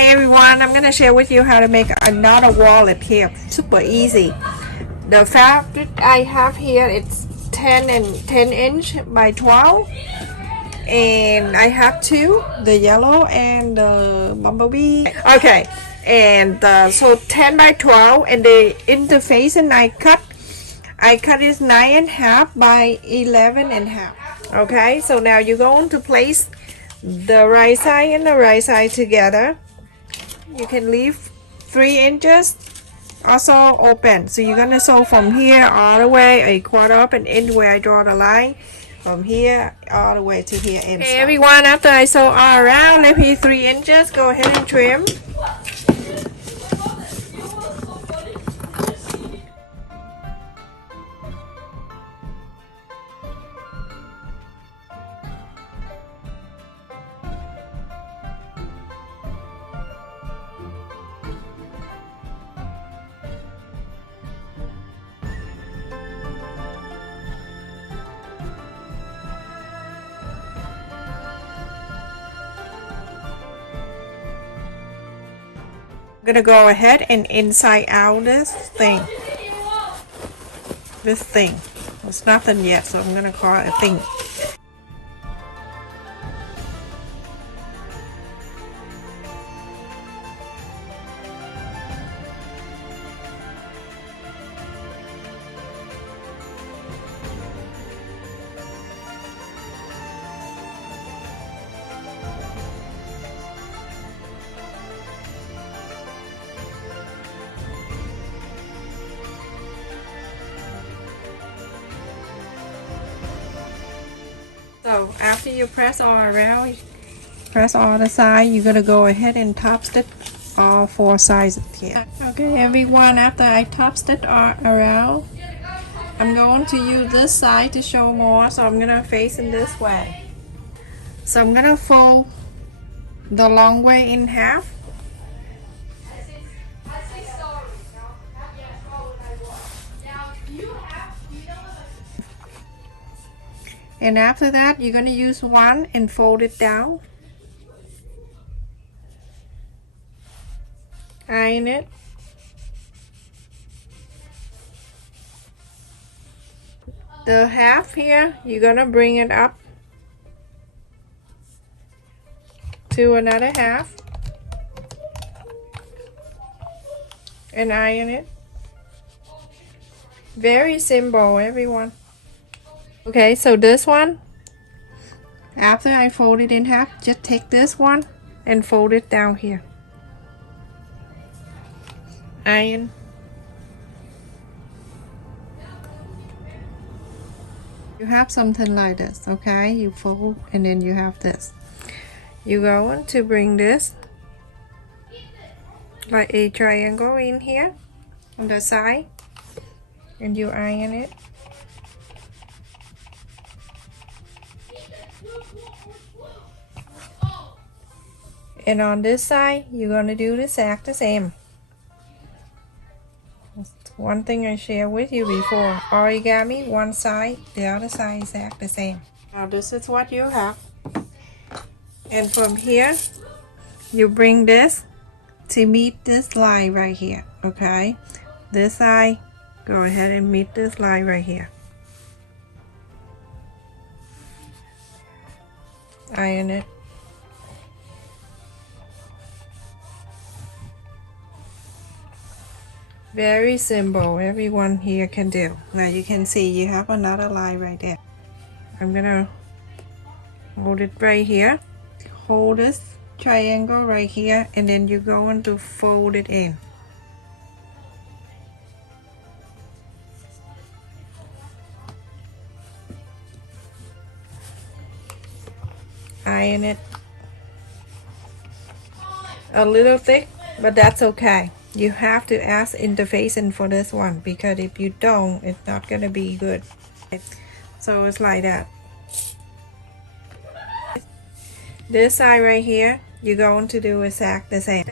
Hi everyone, I'm gonna share with you how to make another wallet here. Super easy. The fabric I have here, it's 10 inch by 12, and I have two, the yellow and the bumblebee. Okay, and so 10 by 12, and the interface and I cut it 9.5 by 11.5. Okay, so now you're going to place the right side and the right side together. You can leave 3 inches also open, so you're gonna sew from here all the way a quarter up and in where I draw the line, from here all the way to here. And okay, everyone, after I sew all around, left here 3 inches, go ahead and trim. I'm gonna go ahead and inside out this thing. It's nothing yet, so I'm gonna call it a thing. So after you press all around, press all the side, you're gonna go ahead and top stitch all 4 sides here. Okay everyone, after I top stitch all around, I'm going to use this side to show more, so I'm gonna face in this way. So I'm gonna fold the long way in half. And after that, you're going to use one and fold it down. Iron it. The half here, you're going to bring it up to another half. And iron it. Very simple, everyone. Okay, so this one, after I fold it in half, just take this one and fold it down here. Iron. You have something like this, okay? You fold and then you have this. You're going to bring this like a triangle in here on the side, and you iron it. And on this side, you're going to do the exact same. That's one thing I shared with you before. Origami, one side, the other side is exact the same. Now this is what you have. And from here, you bring this to meet this line right here, okay? This side, go ahead and meet this line right here. Iron it. Very simple, everyone here can do. Now you can see you have another line right there. I'm gonna hold it right here. Hold this triangle right here, and then you're going to fold it in. Iron it. A little thick, but that's okay. You have to ask interfacing for this one, because if you don't, it's not gonna be good. So it's like that. This side right here, you're going to do exact the same.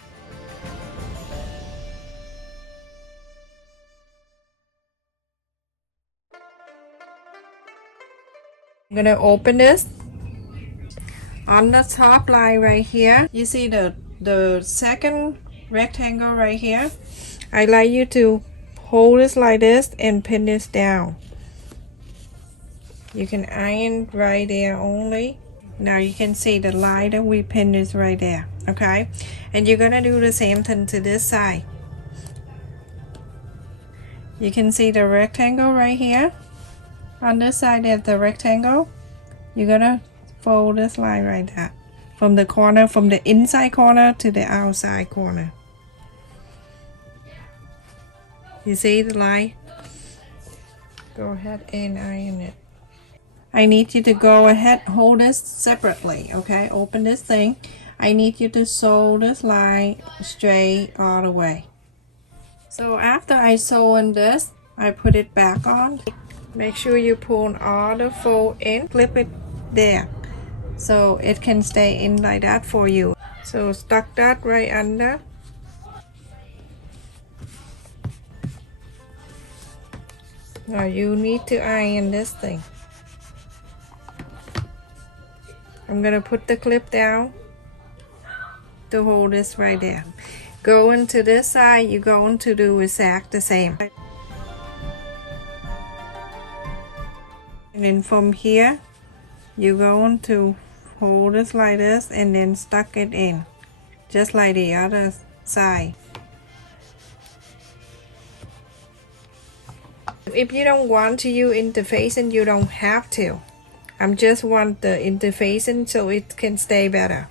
I'm gonna open this. On the top line right here, you see the the second rectangle right here, I like you to hold this like this and pin this down. You can iron right there only. Now you can see the line that we pinned is right there, okay? And you're gonna do the same thing to this side. You can see the rectangle right here. On this side of the rectangle, you're gonna fold this line right there. From the corner, from the inside corner to the outside corner. You see the line? Go ahead and iron it. I need you to go ahead, hold this separately, okay? Open this thing. I need you to sew this line straight all the way. So after I sew in this, I put it back on. Make sure you pull all the fold in, flip it there, so it can stay in like that for you. So stuck that right under. Now you need to iron this thing. I'm gonna put the clip down to hold this right there. Going to this side, you're going to do exactly the same. And then from here, you're going to hold this like this and then stuck it in, just like the other side. If you don't want to use interfacing, you don't have to. I just want the interfacing so it can stay better.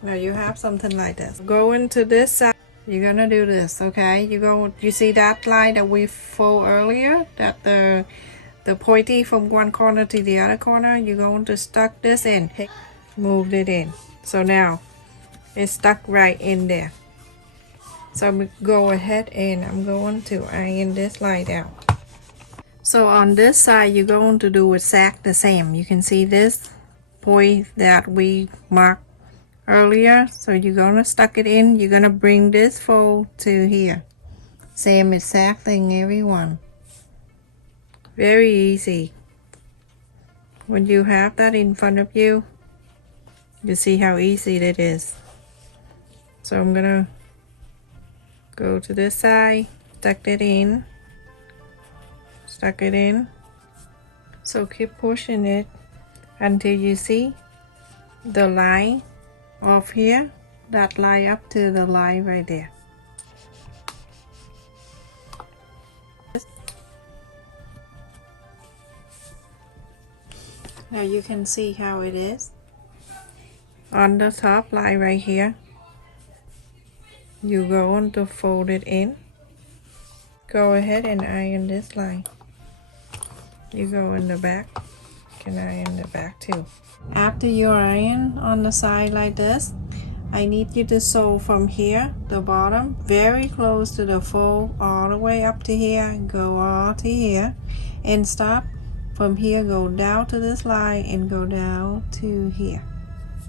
Now you have something like this. Go into this side. You're gonna do this, okay? You see that line that we fold earlier? That the pointy from one corner to the other corner? You're going to stuck this in. Move it in. So now it's stuck right in there. So I'm go ahead and I'm going to iron this line out. So on this side, you're going to do exactly the same. You can see this point that we marked earlier. So you're gonna stuck it in. You're gonna bring this fold to here. Same exact thing, everyone. Very easy. When you have that in front of you, you see how easy it is. So I'm gonna go to this side, stuck it in. Stuck it in. So keep pushing it until you see the line off here, that line up to the line right there. Now you can see how it is. On the top line right here, you're going to fold it in. Go ahead and iron this line. You go in the back, you can iron the back too. After you iron on the side like this, I need you to sew from here, the bottom, very close to the fold, all the way up to here, go all to here, and stop. From here, go down to this line and go down to here.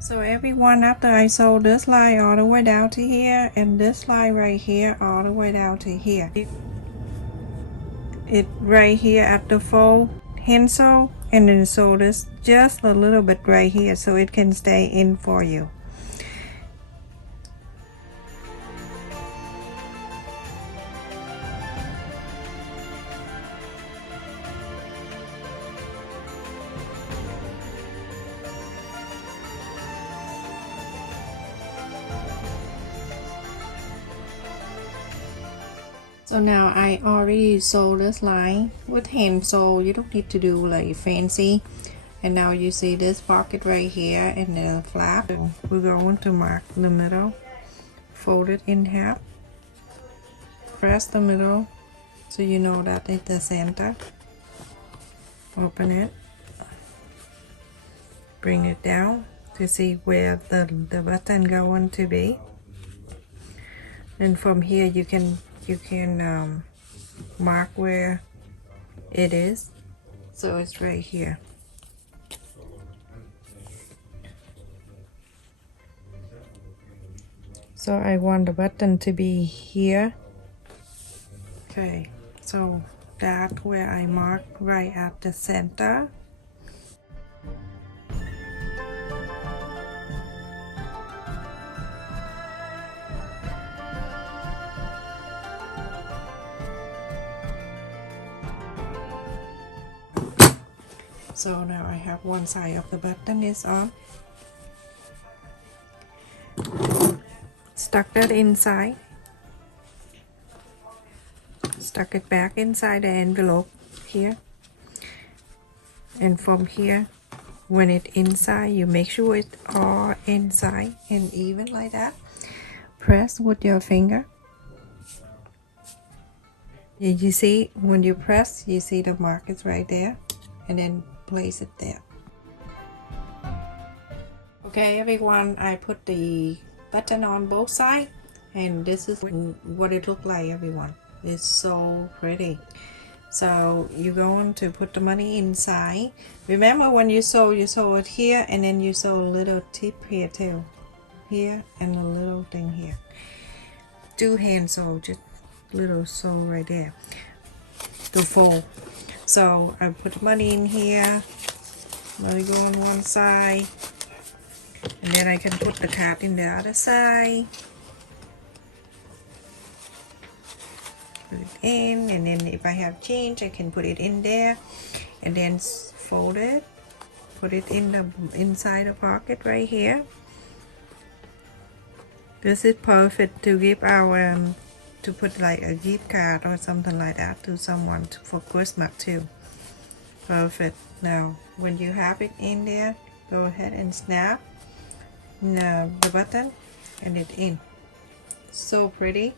So everyone, after I sew this line all the way down to here, and this line right here, all the way down to here. It right here at the fold, hand sew, and then sew this just a little bit right here so it can stay in for you. So now I already sewed this line with hand sew. You don't need to do like fancy. And now you see this pocket right here and the flap. And we're going to mark the middle. Fold it in half. Press the middle so you know that it's the center. Open it. Bring it down to see where the button going to be. And from here you can mark where it is. So it's right here. So I want the button to be here. Okay, so that's where I mark right at the center. So now I have one side of the button is on. Stuck that inside. Stuck it back inside the envelope here. And from here, when it's inside, you make sure it's all inside and even like that. Press with your finger. And you see, when you press, you see the markers right there. And then place it there. Okay everyone, I put the button on both sides. And this is what it looks like, everyone. It's so pretty. So you're going to put the money inside. Remember when you sew it here, and then you sew a little tip here too. Here and a little thing here. 2 hand sew, just little sew right there to fold. So I put the money in here. Money go on one side. And then I can put the card in the other side. Put it in, and then if I have change I can put it in there, and then fold it, put it in the inside the pocket right here. This is perfect to give our to put like a gift card or something like that to someone for Christmas too. Perfect. Now when you have it in there, go ahead and snap now the button and it in. So pretty.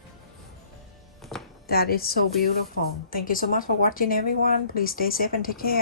That is so beautiful. Thank you so much for watching everyone. Please stay safe and take care.